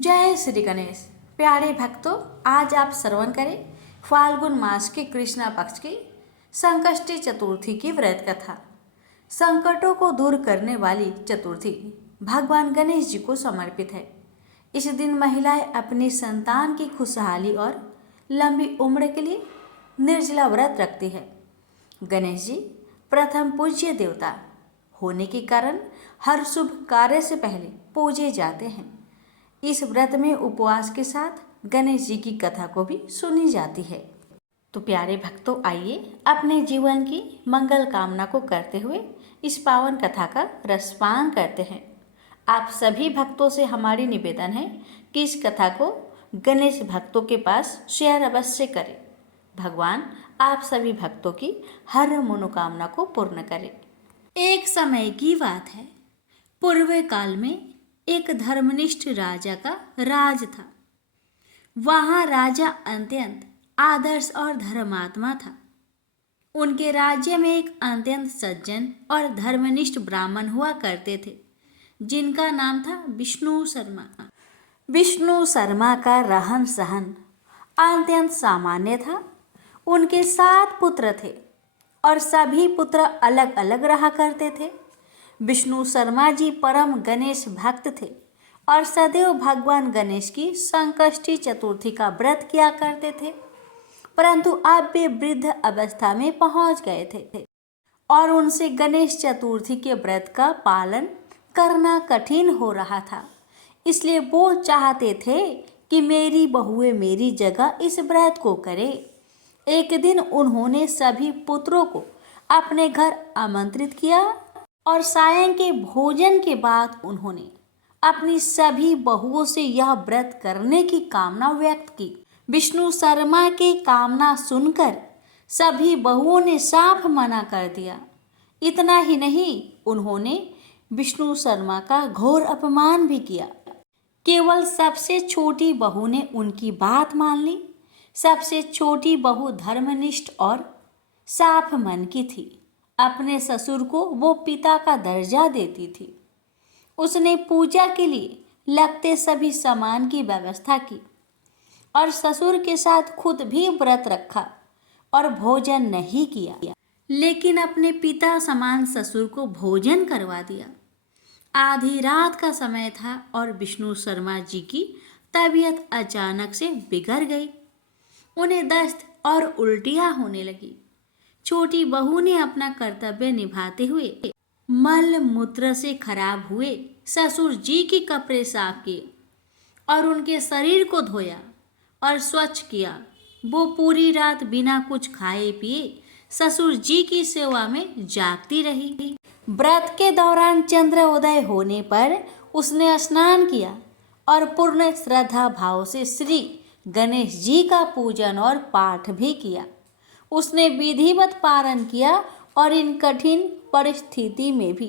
जय श्री गणेश। प्यारे भक्तों, आज आप श्रवण करें फाल्गुन मास के कृष्णा पक्ष की संकष्टी चतुर्थी की व्रत कथा। संकटों को दूर करने वाली चतुर्थी भगवान गणेश जी को समर्पित है। इस दिन महिलाएं अपनी संतान की खुशहाली और लंबी उम्र के लिए निर्जला व्रत रखती है। गणेश जी प्रथम पूज्य देवता होने के कारण हर शुभ कार्य से पहले पूजे जाते हैं। इस व्रत में उपवास के साथ गणेश जी की कथा को भी सुनी जाती है। तो प्यारे भक्तों, आइए अपने जीवन की मंगल कामना को करते हुए इस पावन कथा का रसपान करते हैं। आप सभी भक्तों से हमारी निवेदन है कि इस कथा को गणेश भक्तों के पास शेयर अवश्य करें। भगवान आप सभी भक्तों की हर मनोकामना को पूर्ण करें। एक समय की बात है, पूर्व काल में एक धर्मनिष्ठ राजा का राज था। वहाँ राजा अत्यंत आदर्श और धर्मात्मा था। उनके राज्य में एक अत्यंत सज्जन और धर्मनिष्ठ ब्राह्मण हुआ करते थे, जिनका नाम था विष्णु शर्मा। विष्णु शर्मा का रहन सहन अत्यंत सामान्य था। उनके 7 पुत्र थे और सभी पुत्र अलग अलग रहा करते थे। विष्णु शर्मा जी परम गणेश भक्त थे और सदैव भगवान गणेश की संकष्टी चतुर्थी का व्रत किया करते थे। परंतु अब वे वृद्ध अवस्था में पहुंच गए थे और उनसे गणेश चतुर्थी के व्रत का पालन करना कठिन हो रहा था। इसलिए वो चाहते थे कि मेरी बहुएं मेरी जगह इस व्रत को करें। एक दिन उन्होंने सभी पुत्रों को अपने घर आमंत्रित किया और सायं के भोजन के बाद उन्होंने अपनी सभी बहुओं से यह व्रत करने की कामना व्यक्त की। विष्णु शर्मा की कामना सुनकर सभी बहुओं ने साफ मना कर दिया। इतना ही नहीं, उन्होंने विष्णु शर्मा का घोर अपमान भी किया। केवल सबसे छोटी बहू ने उनकी बात मान ली। सबसे छोटी बहू धर्मनिष्ठ और साफ मन की थी। अपने ससुर को वो पिता का दर्जा देती थी। उसने पूजा के लिए लगते सभी सामान की व्यवस्था की और ससुर के साथ खुद भी व्रत रखा और भोजन नहीं किया, लेकिन अपने पिता समान ससुर को भोजन करवा दिया। आधी रात का समय था और विष्णु शर्मा जी की तबीयत अचानक से बिगड़ गई। उन्हें दस्त और उल्टियां होने लगी। छोटी बहू ने अपना कर्तव्य निभाते हुए मल मूत्र से खराब हुए ससुर जी के कपड़े साफ किए और उनके शरीर को धोया और स्वच्छ किया। वो पूरी रात बिना कुछ खाए पिए ससुर जी की सेवा में जागती रही। व्रत के दौरान चंद्र उदय होने पर उसने स्नान किया और पूर्ण श्रद्धा भाव से श्री गणेश जी का पूजन और पाठ भी किया। उसने विधिवत पारण किया और इन कठिन परिस्थिति में भी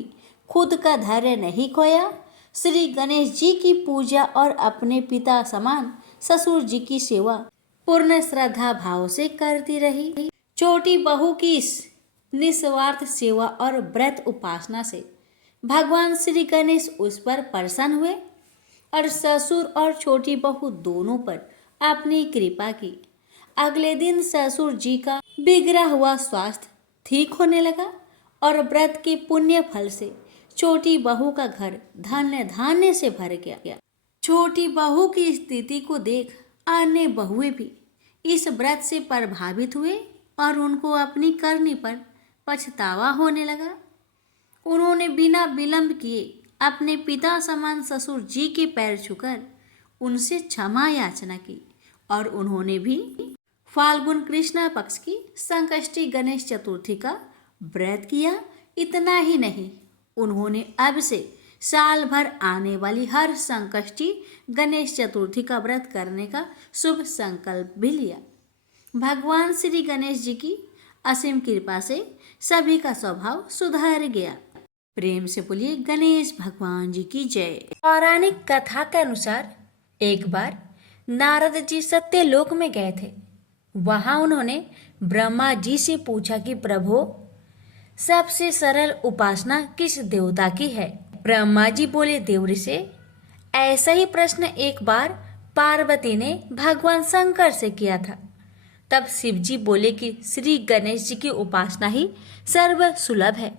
खुद का धैर्य नहीं खोया। श्री गणेश जी की पूजा और अपने पिता समान ससुर जी की सेवा पूर्ण श्रद्धा भाव से करती रही। छोटी बहू की इस निस्वार्थ सेवा और व्रत उपासना से भगवान श्री गणेश उस पर प्रसन्न हुए और ससुर और छोटी बहू दोनों पर अपनी कृपा की। अगले दिन ससुर जी का बिगड़ा हुआ स्वास्थ्य ठीक होने लगा और व्रत के पुण्य फल से छोटी बहू का घर धन्य धान्य से भर गया। छोटी बहू की स्थिति को देख अन्य बहुएं भी इस व्रत से प्रभावित हुए और उनको अपनी करनी पर पछतावा होने लगा। उन्होंने बिना विलंब किए अपने पिता समान ससुर जी के पैर छूकर उनसे क्षमा याचना की और उन्होंने भी फाल्गुन कृष्णा पक्ष की संकष्टी गणेश चतुर्थी का व्रत किया। इतना ही नहीं, उन्होंने अब से साल भर आने वाली हर संकष्टी गणेश चतुर्थी का व्रत करने का शुभ संकल्प भी लिया। भगवान श्री गणेश जी की असीम कृपा से सभी का स्वभाव सुधर गया। प्रेम से बोलिए गणेश भगवान जी की जय। पौराणिक कथा के अनुसार एक बार नारद जी सत्यलोक में गए थे। वहां उन्होंने ब्रह्मा जी से पूछा कि प्रभु, सबसे सरल उपासना किस देवता की है? ब्रह्मा जी बोले, देव ऋषि, ऐसा ही प्रश्न एक बार पार्वती ने भगवान शंकर से किया था। तब शिव जी बोले कि श्री गणेश जी की उपासना ही सर्व सुलभ है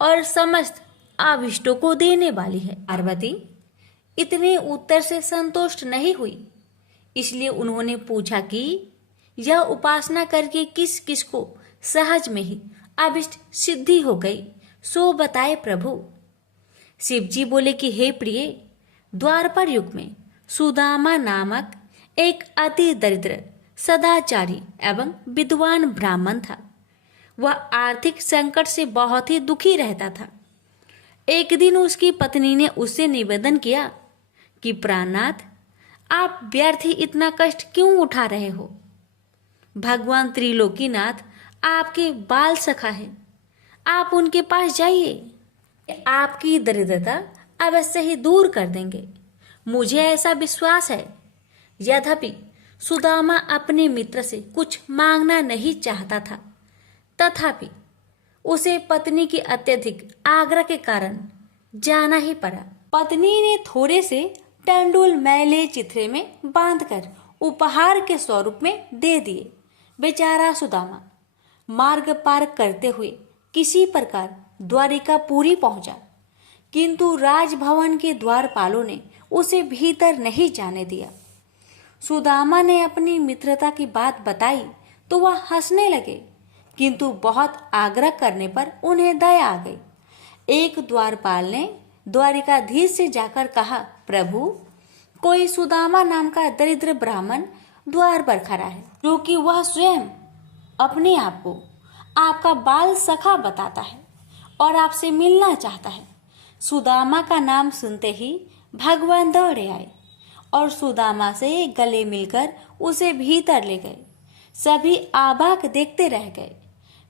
और समस्त अभिष्टों को देने वाली है। पार्वती इतने उत्तर से संतुष्ट नहीं हुई, इसलिए उन्होंने पूछा कि यह उपासना करके किस किस को सहज में ही अभिष्ट सिद्धि हो गई, सो बताए प्रभु। शिव जी बोले कि हे प्रिय, द्वापर युग में सुदामा नामक एक अति दरिद्र सदाचारी एवं विद्वान ब्राह्मण था। वह आर्थिक संकट से बहुत ही दुखी रहता था। एक दिन उसकी पत्नी ने उससे निवेदन किया कि प्राणनाथ, आप व्यर्थ ही इतना कष्ट क्यों उठा रहे हो? भगवान त्रिलोकीनाथ आपके बाल सखा है, आप उनके पास जाइए, आपकी दरिद्रता अवश्य ही दूर कर देंगे, मुझे ऐसा विश्वास है। यद्यपि सुदामा अपने मित्र से कुछ मांगना नहीं चाहता था, तथापि उसे पत्नी की अत्यधिक आग्रह के कारण जाना ही पड़ा। पत्नी ने थोड़े से टंडुल मैले चिथड़े में बांधकर उपहार के स्वरूप में दे दिए। बेचारा सुदामा मार्ग पार करते हुए किसी प्रकार द्वारिकापुरी पहुंचा, किंतु राजभवन के द्वारपालों ने उसे भीतर नहीं जाने दिया। सुदामा ने अपनी मित्रता की बात बताई तो वह हंसने लगे, किंतु बहुत आग्रह करने पर उन्हें दया आ गई। एक द्वारपाल ने द्वारिकाधीश से जाकर कहा, प्रभु, कोई सुदामा नाम का दरिद्र ब्राह्मण द्वार पर खड़ा है, जो कि वह स्वयं अपने आप को आपका बाल सखा बताता है और आपसे मिलना चाहता है। सुदामा का नाम सुनते ही भगवान दौड़े आए और सुदामा से गले मिलकर उसे भीतर ले गए। सभी आबाक देखते रह गए।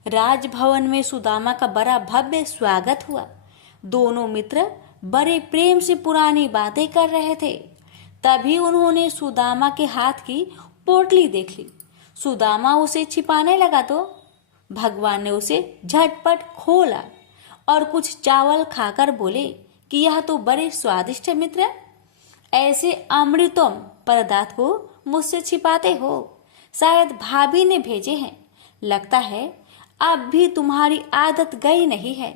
राजभवन में सुदामा का बड़ा भव्य स्वागत हुआ। दोनों मित्र बड़े प्रेम से पुरानी बातें कर रहे थे। तभी उन्होंने सुदामा के हाथ की पोटली देख ली। सुदामा उसे छिपाने लगा तो भगवान ने उसे झटपट खोला और कुछ चावल खाकर बोले कि यह तो बड़े स्वादिष्ट मित्र, ऐसे अमृतम पदार्थ को मुझसे छिपाते हो? शायद भाभी ने भेजे हैं, लगता है अब भी तुम्हारी आदत गई नहीं है।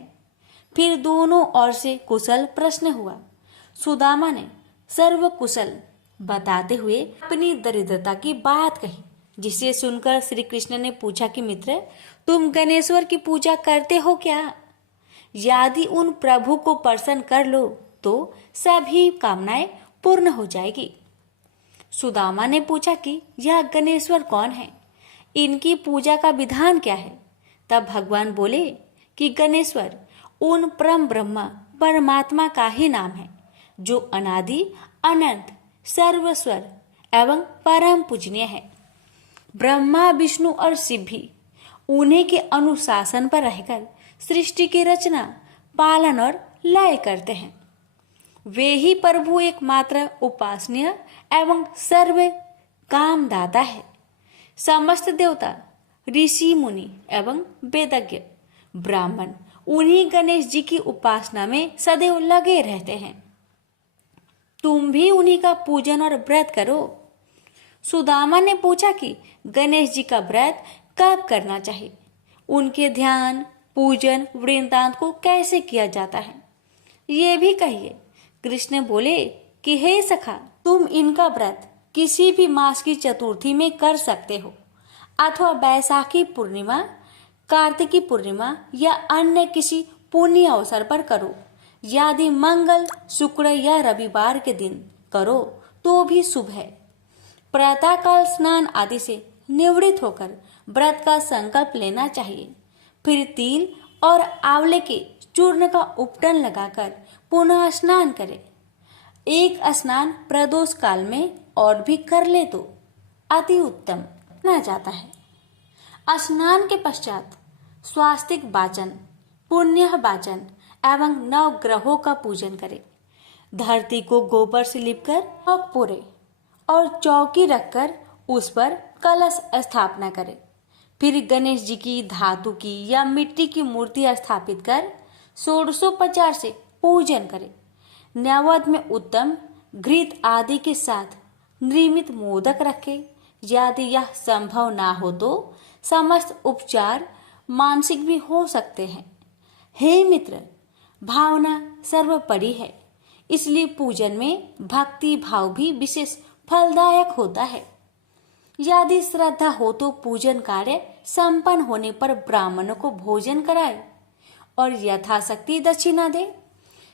फिर दोनों ओर से कुशल प्रश्न हुआ। सुदामा ने सर्व कुशल बताते हुए अपनी दरिद्रता की बात कही, जिसे सुनकर श्री कृष्ण ने पूछा कि मित्र, तुम गणेश्वर की पूजा करते हो क्या? यदि उन प्रभु को प्रसन्न कर लो तो सभी कामनाएं पूर्ण हो जाएगी। सुदामा ने पूछा कि यह गणेश्वर कौन है, इनकी पूजा का विधान क्या है? तब भगवान बोले कि गणेश्वर उन परम ब्रह्मा परमात्मा का ही नाम है, जो अनादि अनंत सर्वस्वर एवं परम पूजनीय है। ब्रह्मा विष्णु और शिव भी उन्हीं के अनुशासन पर रहकर सृष्टि की रचना, पालन और लय करते हैं। वे ही प्रभु एकमात्र उपासनीय एवं सर्व कामदाता है। समस्त देवता, ऋषि मुनि एवं वेदज्ञ ब्राह्मण उन्हीं गणेश जी की उपासना में सदैव लगे रहते हैं। तुम भी उन्हीं का पूजन और व्रत करो। सुदामा ने पूछा कि गणेश जी का व्रत कब करना चाहिए, उनके ध्यान, पूजन, वृंदांत को कैसे किया जाता है, ये भी कहिए। कृष्ण बोले कि हे सखा, तुम इनका व्रत किसी भी मास की चतुर्थी में कर सकते हो, अथवा बैसाखी पूर्णिमा, कार्तिकी पूर्णिमा या अन्य किसी पुण्य अवसर पर करो। यदि मंगल, शुक्र या रविवार के दिन करो तो भी शुभ है। प्रातःकाल स्नान आदि से निवृत्त होकर व्रत का संकल्प लेना चाहिए। फिर तिल और आंवले के चूर्ण का उपटन लगाकर पुनः स्नान करें। एक स्नान प्रदोष काल में और भी कर ले तो अति उत्तम माना जाता है। स्नान के पश्चात स्वास्तिक वाचन, पुण्य वाचन एवं नव ग्रहों का पूजन करें। धरती को गोबर से लिपकर चौक पोरे और चौकी रखकर उस पर कलश स्थापना करें। फिर गणेश जी की धातु की या मिट्टी की मूर्ति स्थापित कर षोडशोपचार से पूजन करें। नैवेद्य में उत्तम घृत आदि के साथ निर्मित मोदक रखे। यदि यह संभव ना हो तो समस्त उपचार मानसिक भी हो सकते हैं। हे मित्र, भावना सर्वोपरि है, इसलिए पूजन में भक्ति भाव भी विशेष फलदायक होता है। यदि श्रद्धा हो तो पूजन कार्य संपन्न होने पर ब्राह्मणों को भोजन कराए और यथाशक्ति दक्षिणा दे।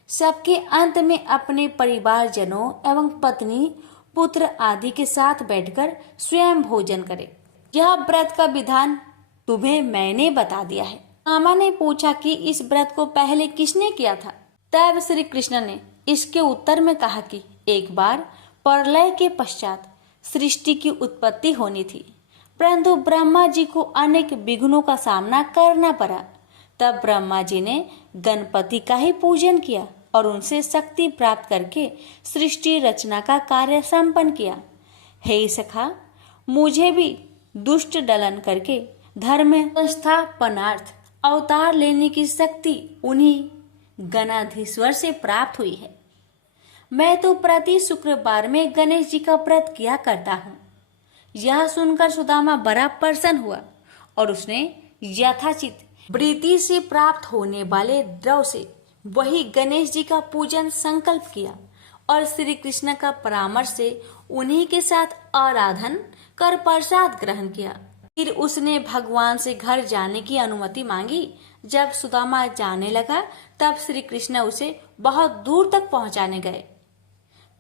सबके अंत में अपने परिवारजनों एवं पत्नी पुत्र आदि के साथ बैठकर स्वयं भोजन करे। यह व्रत का विधान तुम्हें मैंने बता दिया है। मामा ने पूछा कि इस व्रत को पहले किसने किया था? तब श्री कृष्ण ने इसके उत्तर में कहा कि एक बार प्रलय के पश्चात सृष्टि की उत्पत्ति होनी थी, परंतु ब्रह्मा जी को अनेक विघ्नों का सामना करना पड़ा। तब ब्रह्मा जी ने गणपति का ही पूजन किया और उनसे शक्ति प्राप्त करके सृष्टि रचना का कार्य संपन्न किया। हे सखा, मुझे भी दुष्ट दलन करके धर्म संस्थापनार्थ अवतार लेने की शक्ति उन्हीं गणाधीश्वर से प्राप्त हुई है। मैं तो प्रति शुक्रवार में गणेश जी का व्रत किया करता हूँ। यह सुनकर सुदामा बड़ा प्रसन्न हुआ और उसने यथाचित वृत्ति से प्राप्त होने वाले द्रव्य से वही गणेश जी का पूजन संकल्प किया और श्री कृष्ण का परामर्श से उन्हीं के साथ आराधन कर प्रसाद ग्रहण किया। फिर उसने भगवान से घर जाने की अनुमति मांगी। जब सुदामा जाने लगा तब श्री कृष्ण उसे बहुत दूर तक पहुंचाने गए।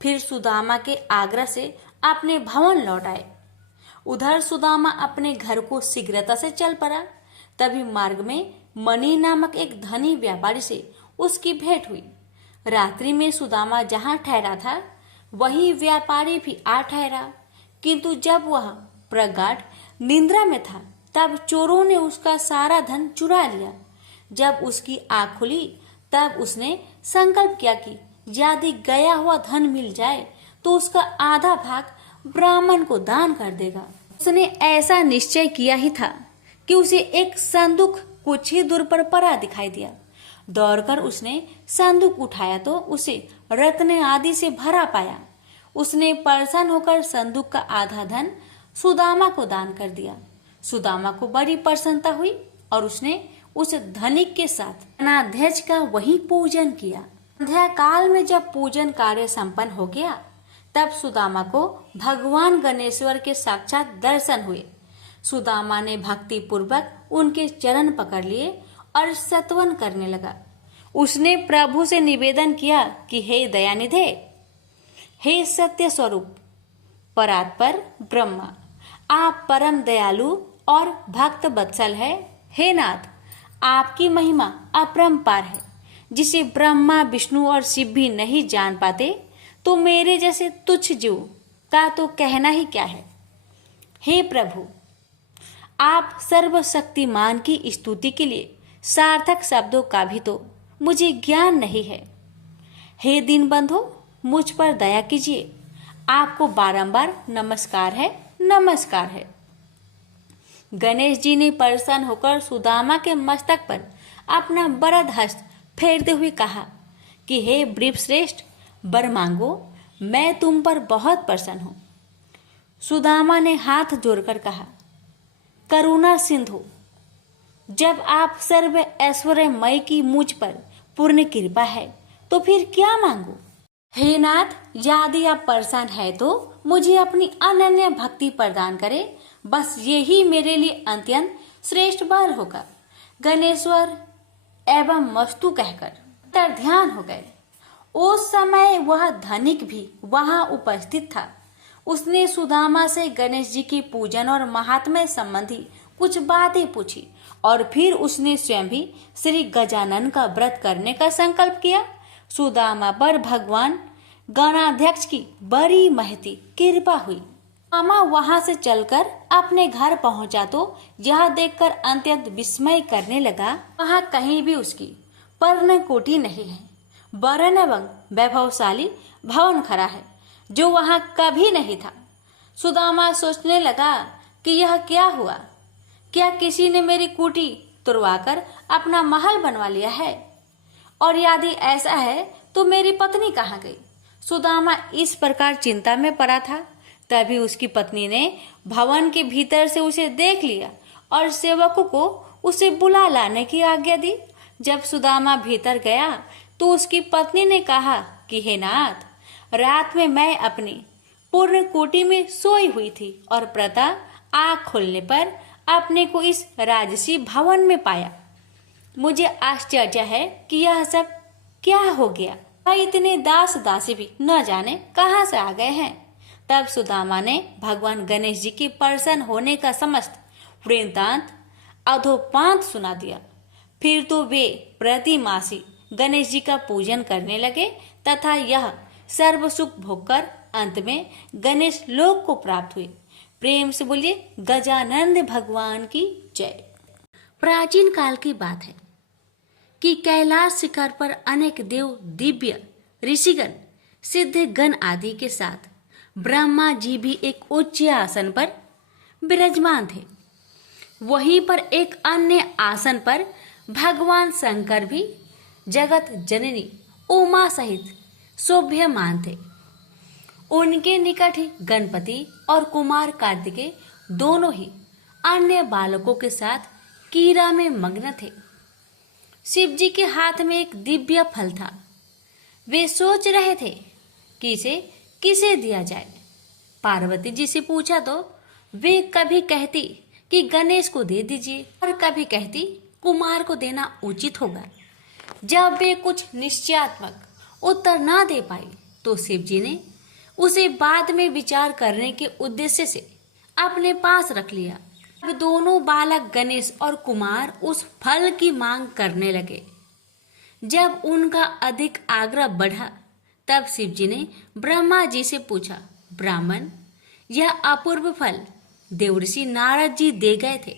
फिर सुदामा के आग्रह से अपने भवन लौट आए। उधर सुदामा अपने घर को शीघ्रता से चल पड़ा। तभी मार्ग में मणि नामक एक धनी व्यापारी से उसकी भेंट हुई। रात्रि में सुदामा जहाँ ठहरा था वही व्यापारी भी आ ठहरा, किंतु जब वह प्रगाढ़ निद्रा में था तब चोरों ने उसका सारा धन चुरा लिया। जब उसकी आँख खुली तब उसने संकल्प किया कि यदि गया हुआ धन मिल जाए तो उसका आधा भाग ब्राह्मण को दान कर देगा। उसने ऐसा निश्चय किया ही था कि उसे एक संदूक कुछ ही दूर पर पड़ा दिखाई दिया। दौड़कर उसने संदूक उठाया तो उसे रत्न आदि से भरा पाया। उसने प्रसन्न होकर संदूक का आधा धन सुदामा को दान कर दिया। सुदामा को बड़ी प्रसन्नता हुई और उसने उस धनिक के साथ गणाध्यक्ष का वही पूजन किया। संध्या काल में जब पूजन कार्य संपन्न हो गया तब सुदामा को भगवान गणेश्वर के साक्षात दर्शन हुए। सुदामा ने भक्ति पूर्वक उनके चरण पकड़ लिए और स्तवन करने लगा। उसने प्रभु से निवेदन किया कि हे दयानिधे, हे सत्य स्वरूप परात्पर ब्रह्मा, आप परम दयालु और भक्त वत्सल है। हे नाथ, आपकी महिमा अपरंपार है, जिसे ब्रह्मा विष्णु और शिव भी नहीं जान पाते, तो मेरे जैसे तुच्छ जीव का तो कहना ही क्या है। हे प्रभु, आप सर्वशक्तिमान की स्तुति के लिए सार्थक शब्दों का भी तो मुझे ज्ञान नहीं है। हे दीनबंधु, मुझ पर दया कीजिए। आपको बारंबार नमस्कार है, नमस्कार है। गणेश जी ने प्रसन्न होकर सुदामा के मस्तक पर अपना वरद हस्त फेरते हुए कहा कि हे वृषश्रेष्ठ, वर मांगो, मैं तुम पर बहुत प्रसन्न हूँ। सुदामा ने हाथ जोड़कर कहा, करुणा सिंधु, जब आप सर्व ऐश्वर्यमय की मुझ पर पूर्ण कृपा है तो फिर क्या मांगू। हे नाथ, यदि आप प्रसन्न है तो मुझे अपनी अनन्य भक्ति प्रदान करें। बस यही मेरे लिए अत्यंत श्रेष्ठ वर होगा। गणेश्वर एवं मस्तु कहकर तर ध्यान हो गए। उस समय वह धनिक भी वहां उपस्थित था। उसने सुदामा से गणेश जी की पूजन और महात्म्य संबंधी कुछ बातें पूछी और फिर उसने स्वयं भी श्री गजानन का व्रत करने का संकल्प किया। सुदामा पर भगवान गणाध्यक्ष की बड़ी महती कृपा हुई। मामा वहां से चलकर अपने घर पहुंचा तो यह देखकर अत्यंत विस्मय करने लगा, वहां कहीं भी उसकी पर्ण कोटि नहीं है। वरण एवं वैभवशाली भवन खड़ा है जो वहां कभी नहीं था। सुदामा सोचने लगा कि यह क्या हुआ, क्या किसी ने मेरी कुटी तुड़वाकर अपना महल बनवा लिया है, और यदि ऐसा है तो मेरी पत्नी कहाँ गई। सुदामा इस प्रकार चिंता में पड़ा था, तभी उसकी पत्नी ने भवन के भीतर से उसे देख लिया और सेवकों को उसे बुला लाने की आज्ञा दी। जब सुदामा भीतर गया तो उसकी पत्नी ने कहा कि हे नाथ, रात में मैं अपनी पूर्ण कोठी में सोई हुई थी और प्रातः आँख खोलने पर अपने को इस राजसी भवन में पाया। मुझे आश्चर्य है कि यह सब क्या हो गया। इतने दास दासी भी न जाने कहाँ से आ गए हैं। तब सुदामा ने भगवान गणेश जी के प्रसन्न होने का समस्त वृत्तांत अधोपांत सुना दिया। फिर तो वे प्रतिमासी गणेश जी का पूजन करने लगे तथा यह सर्व सुख भोगकर अंत में गणेश लोक को प्राप्त हुए। प्रेम से बोलिए गजानंद भगवान की जय। प्राचीन काल की बात है कि कैलाश शिखर पर अनेक देव, दिव्य ऋषिगण, सिद्ध गण आदि के साथ ब्रह्मा जी भी एक उच्च आसन पर विराजमान थे। वहीं पर एक अन्य आसन पर भगवान शंकर भी जगत जननी उमा सहित शोभ्यमान थे। उनके निकट ही गणपति और कुमार कार्तिकेय दोनों ही अन्य बालकों के साथ कीड़ा में मग्न थे। शिव जी के हाथ में एक दिव्य फल था। वे सोच रहे थे कि इसे किसे दिया जाए। पार्वती जी से पूछा तो वे कभी कहती कि गणेश को दे दीजिए और कभी कहती कुमार को देना उचित होगा। जब वे कुछ निश्चयात्मक उत्तर ना दे पाई तो शिव जी ने उसे बाद में विचार करने के उद्देश्य से अपने पास रख लिया। अब दोनों बालक गणेश और कुमार उस फल की मांग करने लगे। जब उनका अधिक आग्रह बढ़ा तब शिव जी ने ब्रह्मा जी से पूछा, ब्राह्मण, यह अपूर्व फल देवर्षि नारद जी दे गए थे,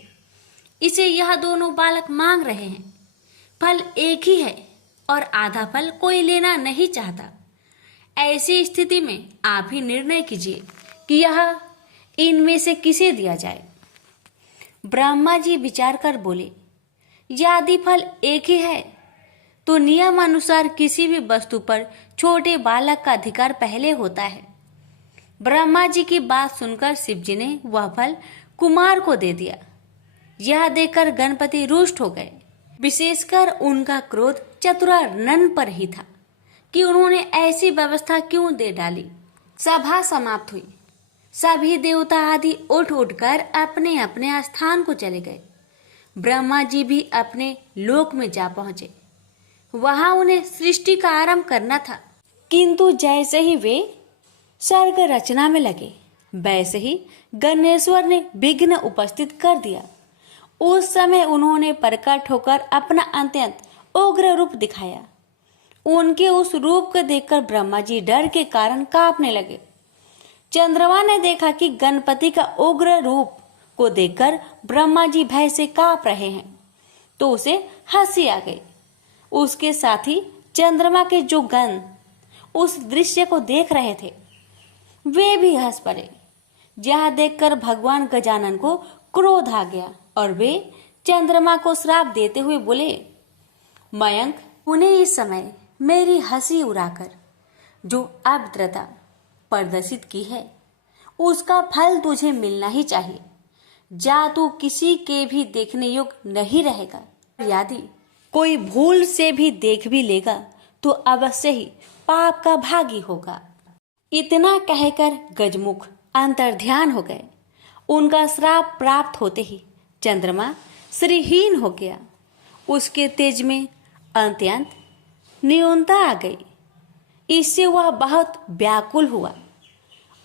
इसे यह दोनों बालक मांग रहे हैं। फल एक ही है और आधा फल कोई लेना नहीं चाहता। ऐसी स्थिति में आप ही निर्णय कीजिए कि यह इनमें से किसे दिया जाए। ब्रह्मा जी विचार कर बोले, यदि फल एक ही है तो नियम अनुसार किसी भी वस्तु पर छोटे बालक का अधिकार पहले होता है। ब्रह्मा जी की बात सुनकर शिव जी ने वह फल कुमार को दे दिया। यह देखकर गणपति रुष्ट हो गए। विशेषकर उनका क्रोध चतुरानन पर ही था कि उन्होंने ऐसी व्यवस्था क्यों दे डाली। सभा समाप्त हुई। सभी देवता आदि उठ उठकर अपने अपने स्थान को चले गए। ब्रह्मा जी भी अपने लोक में जा पहुंचे। वहां उन्हें सृष्टि का आरंभ करना था, किंतु जैसे ही वे सर्ग रचना में लगे वैसे ही गणेश्वर ने विघ्न उपस्थित कर दिया। उस समय उन्होंने प्रकट होकर अपना अत्यंत उग्र रूप दिखाया। उनके उस रूप को देखकर ब्रह्मा जी डर के कारण कांपने लगे। चंद्रमा ने देखा कि गणपति का उग्र रूप को देखकर ब्रह्मा जी भय से कांप रहे हैं तो उसे हंसी आ गई। उसके साथ ही चंद्रमा के जो गण उस दृश्य को देख रहे थे वे भी हंस पड़े। यह देखकर भगवान गजानन को क्रोध आ गया और वे चंद्रमा को श्राप देते हुए बोले, मयंक, उन्हें इस समय मेरी हंसी उड़ाकर जो अभद्रता प्रदर्शित की है उसका फल तुझे मिलना ही चाहिए। जा तू किसी के भी देखने योग्य नहीं रहेगा। यदि कोई भूल से भी देख भी लेगा तो अवश्य ही पाप का भागी होगा। इतना कहकर गजमुख अंतर्ध्यान हो गए। उनका श्राप प्राप्त होते ही चंद्रमा श्रीहीन हो गया। उसके तेज में अत्यंत न्यूनता आ गई। इससे वह बहुत व्याकुल हुआ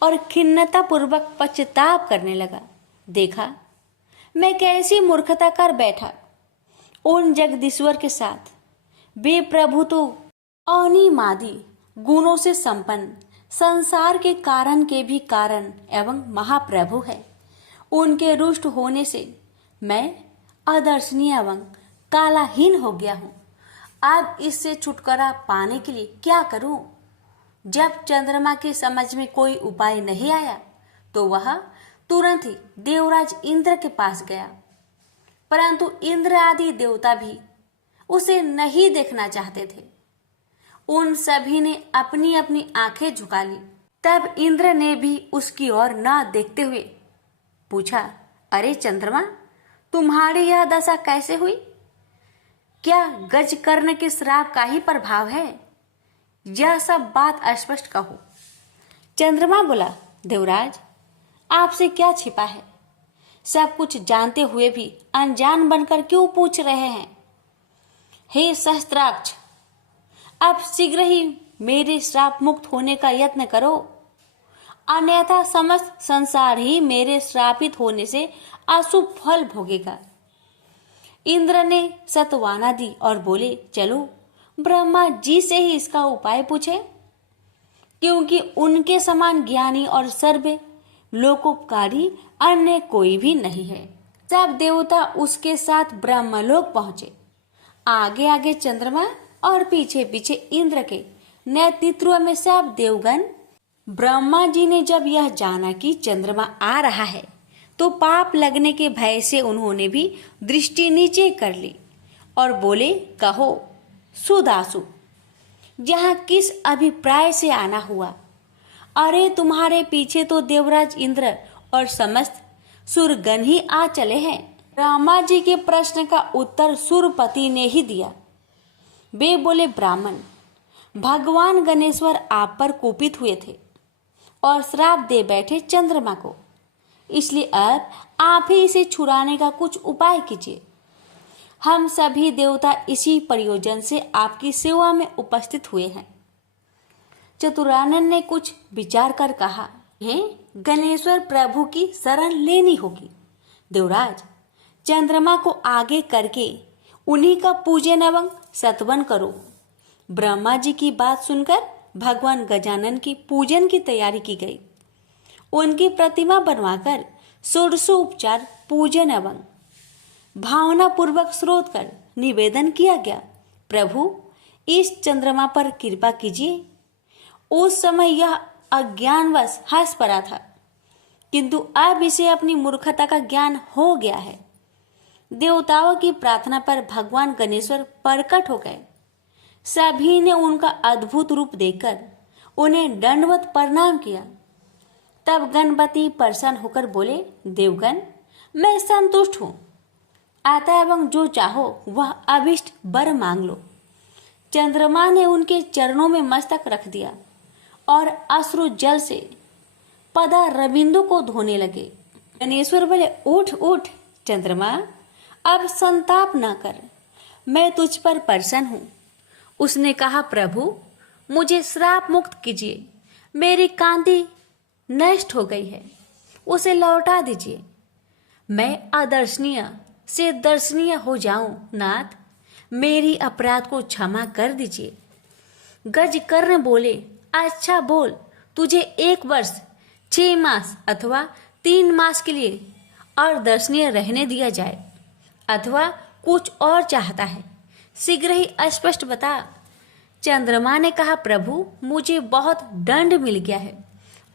और खिन्नता पूर्वक पश्चाताप करने लगा। देखा मैं कैसी मूर्खता कर बैठा। उन जगदीश्वर के साथ वे प्रभु तो अनिमादि गुणों से संपन्न संसार के कारण के भी कारण एवं महाप्रभु है। उनके रुष्ट होने से मैं अदर्शनीय एवं कालाहीन हो गया हूँ। अब इससे छुटकारा पाने के लिए क्या करूं? जब चंद्रमा के समझ में कोई उपाय नहीं आया तो वह तुरंत ही देवराज इंद्र के पास गया, परंतु इंद्र आदि देवता भी उसे नहीं देखना चाहते थे। उन सभी ने अपनी अपनी आंखें झुका ली। तब इंद्र ने भी उसकी ओर न देखते हुए पूछा, अरे चंद्रमा, तुम्हारी यह दशा कैसे हुई? क्या गजकर्ण के श्राप का ही प्रभाव है? यह सब बात स्पष्ट कहो। चंद्रमा बोला, देवराज, आपसे क्या छिपा है? सब कुछ जानते हुए भी अनजान बनकर क्यों पूछ रहे हैं? हे सहस्त्राक्ष, अब शीघ्र ही मेरे श्राप मुक्त होने का यत्न करो, अन्यथा समस्त संसार ही मेरे श्रापित होने से अशुभ फल भोगेगा। इंद्र ने सत्वाना दी और बोले, चलो ब्रह्मा जी से ही इसका उपाय पूछे, क्योंकि उनके समान ज्ञानी और सर्व लोकोपकारी अन्य कोई भी नहीं है। सब देवता उसके साथ ब्रह्मलोक पहुंचे। आगे आगे चंद्रमा और पीछे पीछे इंद्र के नेतृत्व में सब देवगण। ब्रह्मा जी ने जब यह जाना कि चंद्रमा आ रहा है तो पाप लगने के भय से उन्होंने भी दृष्टि नीचे कर ली और बोले, कहो सुदासु, यहाँ किस अभिप्राय से आना हुआ? अरे तुम्हारे पीछे तो देवराज इंद्र और समस्त सुरगण ही आ चले हैं। ब्रह्मा जी के प्रश्न का उत्तर सुरपति ने ही दिया। वे बोले, ब्राह्मण, भगवान गणेश्वर आप पर कुपित हुए थे और श्राप दे बैठे चंद्रमा को, इसलिए अब आप ही इसे छुड़ाने का कुछ उपाय कीजिए। हम सभी देवता इसी प्रयोजन से आपकी सेवा में उपस्थित हुए हैं। चतुरानन ने कुछ विचार कर कहा, हे गणेश्वर प्रभु की शरण लेनी होगी। देवराज, चंद्रमा को आगे करके उन्हीं का पूजन एवं सत्वन करो। ब्रह्मा जी की बात सुनकर भगवान गजानन की पूजन की तैयारी की गई। उनकी प्रतिमा बनवाकर षोडशोपचार पूजन एवं भावना पूर्वक स्रोत कर निवेदन किया गया, प्रभु इस चंद्रमा पर कृपा कीजिए। उस समय यह अज्ञानवश हंस पड़ा था, किंतु अब इसे अपनी मूर्खता का ज्ञान हो गया है। देवताओं की प्रार्थना पर भगवान गणेश्वर प्रकट हो गए। सभी ने उनका अद्भुत रूप देखकर उन्हें दंडवत प्रणाम किया। तब गणपति प्रसन्न होकर बोले, देवगण, मैं संतुष्ट हूँ, आता एवं जो चाहो वह अभिष्ट वर मांग लो। चंद्रमा ने उनके चरणों में मस्तक रख दिया और अश्रु जल से पदा रविंदु को धोने लगे। गणेश्वर बोले, उठ उठ चंद्रमा, अब संताप न कर, मैं तुझ पर प्रसन्न हूँ। उसने कहा, प्रभु मुझे श्राप मुक्त कीजिए, मेरी कांति नष्ट हो गई है, उसे लौटा दीजिए। मैं अदर्शनीय से दर्शनीय हो जाऊं। नाथ, मेरी अपराध को क्षमा कर दीजिए। गजकर्ण बोले, अच्छा बोल, तुझे 1 वर्ष 6 मास अथवा 3 मास के लिए अदर्शनीय रहने दिया जाए, अथवा कुछ और चाहता है, शीघ्र ही स्पष्ट बता। चंद्रमा ने कहा, प्रभु मुझे बहुत दंड मिल गया है,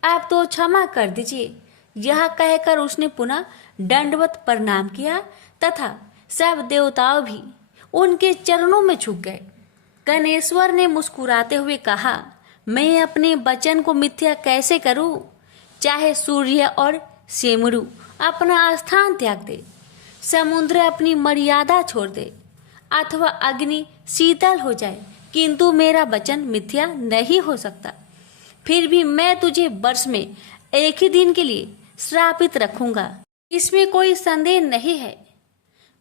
आप तो क्षमा कर दीजिए। यह कहकर उसने पुनः दंडवत प्रणाम किया तथा सब देवताओं भी उनके चरणों में झुक गए। गणेश्वर ने मुस्कुराते हुए कहा, मैं अपने वचन को मिथ्या कैसे करूं? चाहे सूर्य और सेमरु अपना स्थान त्याग दे, समुद्र अपनी मर्यादा छोड़ दे, अथवा अग्नि शीतल हो जाए, किंतु मेरा वचन मिथ्या नहीं हो सकता। फिर भी मैं तुझे वर्ष में 1 ही दिन के लिए श्रापित रखूंगा, इसमें कोई संदेह नहीं है।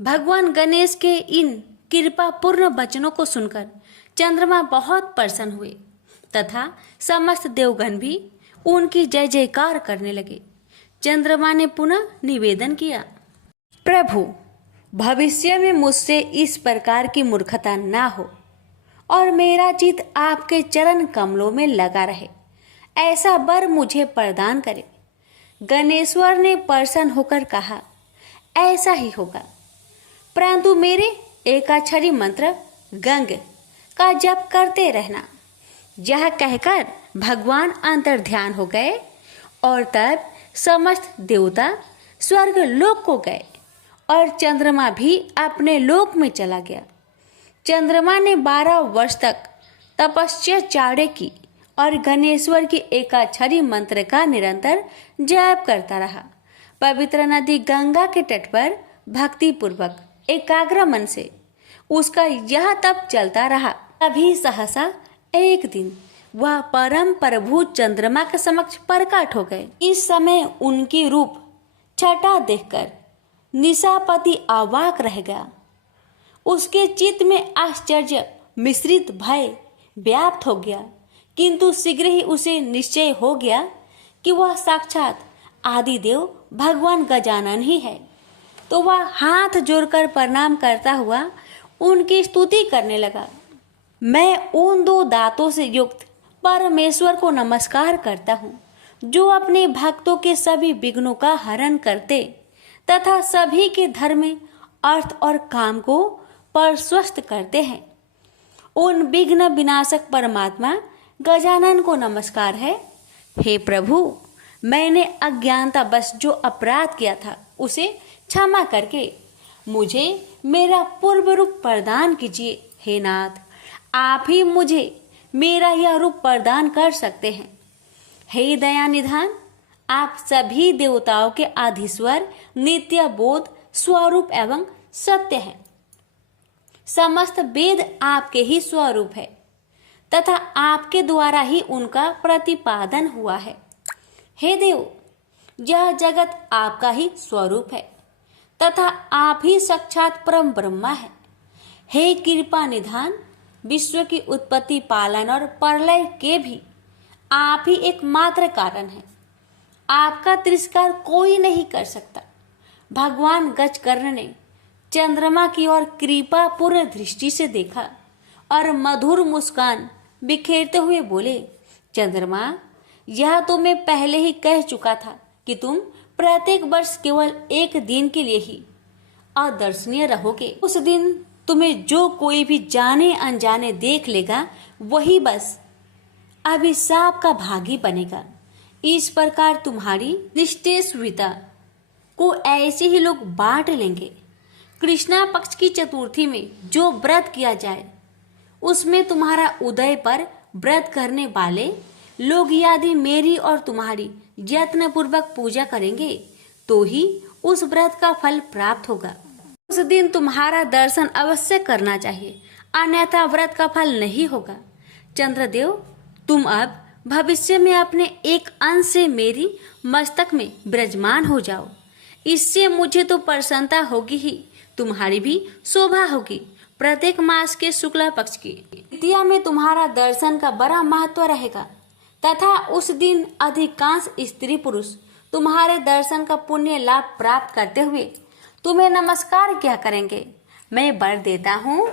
भगवान गणेश के इन कृपापूर्ण वचनों को सुनकर चंद्रमा बहुत प्रसन्न हुए तथा समस्त देवगण भी उनकी जय जयकार करने लगे। चंद्रमा ने पुनः निवेदन किया, प्रभु भविष्य में मुझसे इस प्रकार की मूर्खता ना हो और मेरा चित्त आपके चरण कमलों में लगा रहे, ऐसा वर मुझे प्रदान करे। गणेश्वर ने प्रसन्न होकर कहा, ऐसा ही होगा, परंतु मेरे एकाक्षरी मंत्र गंग का जप करते रहना। यह कहकर भगवान अंतर्ध्यान हो गए और तब समस्त देवता स्वर्ग लोक को गए और चंद्रमा भी अपने लोक में चला गया। चंद्रमा ने 12 वर्ष तक तपस्या चाड़े की और गणेश्वर की एकाक्षरी मंत्र का निरंतर जाप करता रहा। पवित्र नदी गंगा के तट पर भक्ति पूर्वक एकाग्र मन से उसका यह तप चलता रहा। तभी सहसा एक दिन वह परम प्रभु चंद्रमा के समक्ष प्रकट हो गए। इस समय उनकी रूप छटा देखकर निशापति अवाक रह गया। उसके चित्त में आश्चर्य मिश्रित भय व्याप्त हो गया, किंतु शीघ्र ही उसे निश्चय हो गया कि वह साक्षात आदिदेव भगवान गजानन ही है। तो वह हाथ जोड़कर प्रणाम करता हुआ उनकी स्तुति करने लगा। मैं उन दो दांतों से युक्त परमेश्वर को नमस्कार करता हूँ, जो अपने भक्तों के सभी विघ्नों का हरण करते तथा सभी के धर्म, अर्थ और काम को प्रशस्त करते हैं। उन विघ्न विनाशक परमात्मा गजानन को नमस्कार है। हे प्रभु, मैंने अज्ञानता बस जो अपराध किया था उसे क्षमा करके मुझे मेरा पूर्व रूप प्रदान कीजिए। हे नाथ, आप ही मुझे मेरा यह रूप प्रदान कर सकते हैं। हे दया निधान, आप सभी देवताओं के आधीश्वर, नित्य बोध स्वरूप एवं सत्य हैं। समस्त वेद आपके ही स्वरूप है तथा आपके द्वारा ही उनका प्रतिपादन हुआ है। हे देव, यह जगत आपका ही स्वरूप है तथा आप ही साक्षात परम ब्रह्मा है। हे कृपा निधान, विश्व की उत्पत्ति, पालन और प्रलय के भी आप ही एकमात्र कारण है। आपका तिरस्कार कोई नहीं कर सकता। भगवान गजकर्ण ने चंद्रमा की ओर कृपा पूर्ण दृष्टि से देखा और मधुर मुस्कान बिखेरते हुए बोले, चंद्रमा, यह तो मैं पहले ही कह चुका था कि तुम प्रत्येक वर्ष केवल एक दिन के लिए ही अदर्शनीय रहोगे। उस दिन तुम्हें जो कोई भी जाने अनजाने देख लेगा वही बस अभिशाप का भागी बनेगा। इस प्रकार तुम्हारी निष्ठेषता को ऐसे ही लोग बांट लेंगे। कृष्णा पक्ष की चतुर्थी में जो व्रत किया जाए उसमें तुम्हारा उदय पर व्रत करने वाले लोग यदि मेरी और तुम्हारी यत्न पूर्वक पूजा करेंगे तो ही उस व्रत का फल प्राप्त होगा। उस दिन तुम्हारा दर्शन अवश्य करना चाहिए, अन्यथा व्रत का फल नहीं होगा। चंद्रदेव, तुम अब भविष्य में अपने एक अंश से मेरी मस्तक में विराजमान हो जाओ। इससे मुझे तो प्रसन्नता होगी ही, तुम्हारी भी शोभा होगी। प्रत्येक मास के शुक्ला पक्ष की तृतीया में तुम्हारा दर्शन का बड़ा महत्व रहेगा तथा उस दिन अधिकांश स्त्री पुरुष तुम्हारे दर्शन का पुण्य लाभ प्राप्त करते हुए तुम्हें नमस्कार क्या करेंगे। मैं वर देता हूँ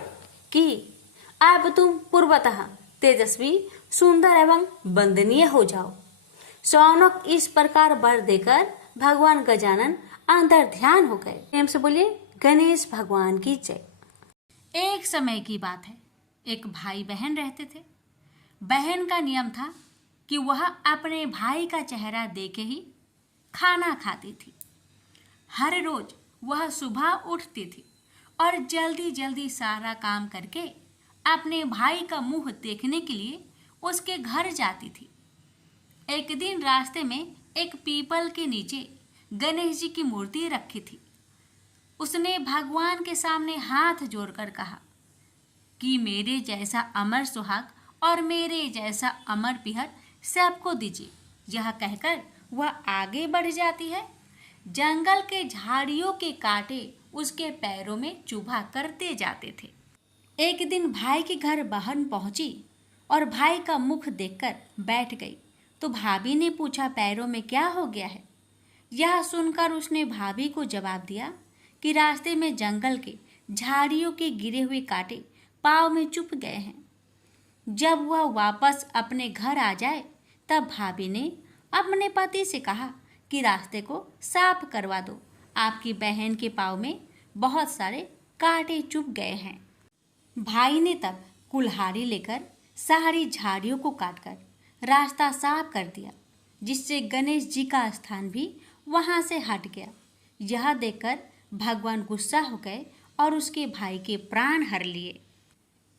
कि अब तुम पूर्वतः तेजस्वी, सुंदर एवं वंदनीय हो जाओ। शौनक इस प्रकार वर देकर भगवान गजानन अंतर ध्यान हो गए। प्रेम से बोलिए गणेश भगवान की जय। एक समय की बात है, एक भाई बहन रहते थे। बहन का नियम था कि वह अपने भाई का चेहरा देखे ही खाना खाती थी। हर रोज वह सुबह उठती थी और जल्दी जल्दी सारा काम करके अपने भाई का मुंह देखने के लिए उसके घर जाती थी। एक दिन रास्ते में एक पीपल के नीचे गणेश जी की मूर्ति रखी थी। उसने भगवान के सामने हाथ जोड़कर कहा कि मेरे जैसा अमर सुहाग और मेरे जैसा अमर पिहर सबको दीजिए। यह कहकर वह आगे बढ़ जाती है। जंगल के झाड़ियों के कांटे उसके पैरों में चुभा करते जाते थे। एक दिन भाई के घर बहन पहुंची और भाई का मुख देखकर बैठ गई तो भाभी ने पूछा, पैरों में क्या हो गया है। यह सुनकर उसने भाभी को जवाब दिया कि रास्ते में जंगल के झाड़ियों के गिरे हुए कांटे पाँव में चुभ गए हैं। जब वह वापस अपने घर आ जाए तब भाभी ने अपने पति से कहा कि रास्ते को साफ करवा दो, आपकी बहन के पाँव में बहुत सारे कांटे चुभ गए हैं। भाई ने तब कुल्हाड़ी लेकर सारी झाड़ियों को काटकर रास्ता साफ कर दिया, जिससे गणेश जी का स्थान भी वहां से हट गया। यह देखकर भगवान गुस्सा हो गए और उसके भाई के प्राण हर लिए।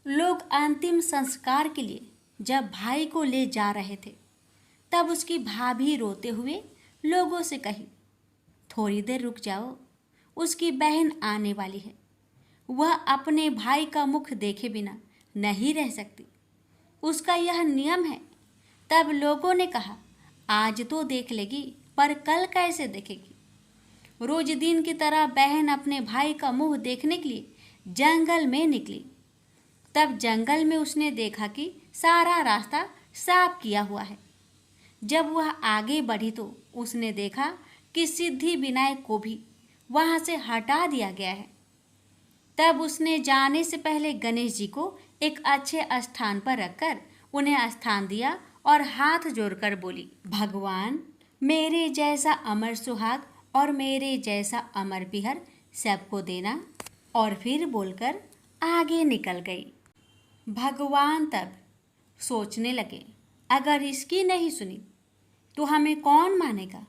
लोग अंतिम संस्कार के लिए जब भाई को ले जा रहे थे तब उसकी भाभी रोते हुए लोगों से कही, थोड़ी देर रुक जाओ, उसकी बहन आने वाली है, वह अपने भाई का मुख देखे बिना नहीं रह सकती, उसका यह नियम है। तब लोगों ने कहा, आज तो देख लेगी पर कल कैसे देखेगी। रोज दिन की तरह बहन अपने भाई का मुंह देखने के लिए जंगल में निकली। तब जंगल में उसने देखा कि सारा रास्ता साफ किया हुआ है। जब वह आगे बढ़ी तो उसने देखा कि सिद्धि विनायक को भी वहां से हटा दिया गया है। तब उसने जाने से पहले गणेश जी को एक अच्छे स्थान पर रखकर उन्हें स्थान दिया और हाथ जोड़कर बोली, भगवान, मेरे जैसा अमर सुहाग और मेरे जैसा अमर पिहर सबको देना। और फिर बोलकर आगे निकल गई। भगवान तब सोचने लगे, अगर इसकी नहीं सुनी तो हमें कौन मानेगा,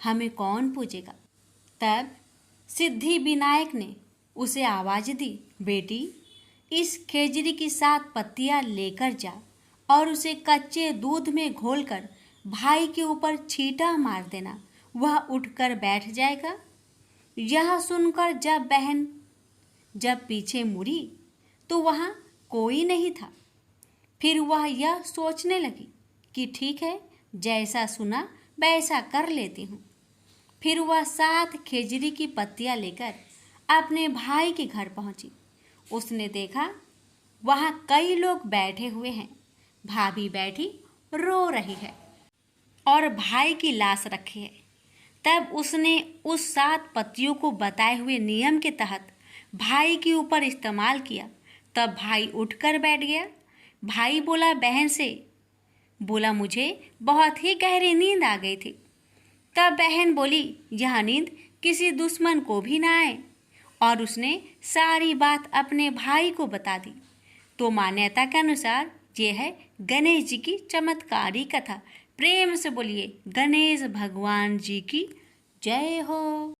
हमें कौन पूजेगा। तब सिद्धि विनायक ने उसे आवाज दी, बेटी, इस खेजड़ी की 7 पत्तियां लेकर जा और उसे कच्चे दूध में घोलकर भाई के ऊपर छींटा मार देना, वह उठकर बैठ जाएगा। यह सुनकर जब बहन पीछे मुड़ी तो वहां कोई नहीं था। फिर वह यह सोचने लगी कि ठीक है, जैसा सुना वैसा कर लेती हूँ। फिर वह 7 खेजड़ी की पत्तियां लेकर अपने भाई के घर पहुंची। उसने देखा वहां कई लोग बैठे हुए हैं, भाभी बैठी रो रही है और भाई की लाश रखी है। तब उसने उस 7 पत्तियों को बताए हुए नियम के तहत भाई के ऊपर इस्तेमाल किया। तब भाई उठकर बैठ गया। भाई बोला बहन से, बोला मुझे बहुत ही गहरी नींद आ गई थी। तब बहन बोली, यह नींद किसी दुश्मन को भी ना आए, और उसने सारी बात अपने भाई को बता दी। तो मान्यता के अनुसार ये है गणेश जी की चमत्कारी कथा। प्रेम से बोलिए गणेश भगवान जी की जय हो।